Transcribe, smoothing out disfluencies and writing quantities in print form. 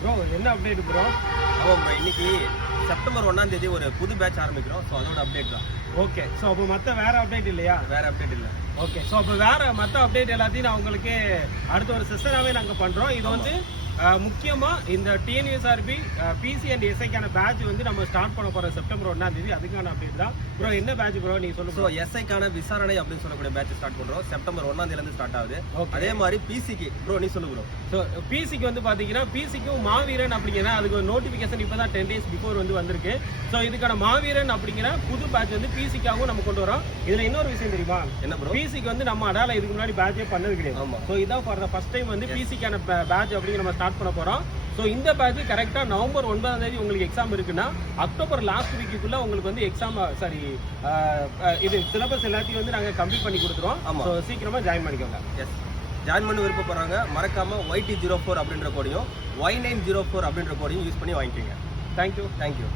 Bro என்ன update bro? ஆமாம் bro, இன்னைக்கு செப்டம்பர் 1ஆம் தேதி ஒரு புது பேட்ச் ஆரம்பிக்கிறோம். ஸோ அதோட அப்டேட் தான். ஓகே. ஸோ அப்போ மற்ற வேற அப்டேட் இல்லையா? வேற அப்டேட் இல்லை. ஓகே. ஸோ அப்போ வேற மற்ற அப்டேட் எல்லாத்தையும் நான் உங்களுக்கு அடுத்த ஒரு செஷனாகவே நாங்கள் பண்ணுறோம். இது வந்து முக்கியமாக இந்த டிஎன்யூஎஸ்ஆர்பி பிசி அண்ட் எஸ்ஐக்கான பேட்ச் வந்து நம்ம ஸ்டார்ட் பண்ண போகிற செப்டம்பர் 1ஆம் தேதி. அதுக்கான அப்டேட் தான் ப்ரோ. என்ன பேட்ச் ப்ரோ நீ சொல்லு. ஸோ எஸ்ஐக்கான விசாரணை அப்படின்னு சொல்லக்கூடிய பேட்ச் ஸ்டார்ட் பண்ணுறோம். செப்டம்பர் 1ஆம் தேதியிலேருந்து ஸ்டார்ட் ஆகுது. அதே மாதிரி பிசிக்கு ப்ரோ நீ சொல்லு ப்ரோ. ஸோ பிசிக்கு வந்து பார்த்தீங்கன்னா பிசிக்கும் மாவீரன் அப்படிங்கிற அதுக்கு ஒரு நோட்டிஃபிகேஷன் இப்போ தான் 10 days பிஃபோர் வந்து வந்திருக்கு. ஸோ இதுக்கான மாவீரன் அப்படிங்கிற புது பேட்ச் வந்து பிசிக்காகவும் நம்ம கொண்டு வரோம். இதில் இன்னொரு விஷயம் தெரியுமா? என்ன ப்ரோ? பிசிக்கு வந்து நம்ம அடால இதுக்கு முன்னாடி பேட்சே பண்ணது கிடையாது. ஆமாம். ஸோ இதான் ஃபார் த ஃபர்ஸ்ட் டைம் வந்து பிசிக்கான பேட்ச் அப்படிங்கிற நம்ம ஸ்டார்ட் பண்ண போகிறோம். ஸோ இந்த பேட்ச் கரெக்டாக நவம்பர் 9ஆம் தேதி உங்களுக்கு எக்ஸாம் இருக்குன்னா அக்டோபர் லாஸ்ட் வீக்குள்ளே உங்களுக்கு வந்து எக்ஸாம் இது சிலபஸ் எல்லாத்தையும் வந்து நாங்கள் கம்ப்ளீட் பண்ணி கொடுத்துருவோம். ஆமாம். ஸோ சீக்கிரமாக ஜாயின் பண்ணிக்கோங்க. எஸ், ஜாயின் பண்ணி விருப்பப்படுறாங்க மறக்காம YT04 அப்படின்ற கோடையும் Y904 அப்படின்ற கோடையும் யூஸ் பண்ணி வாங்கிக்கோங்க. தேங்க்யூ. தேங்க்யூ.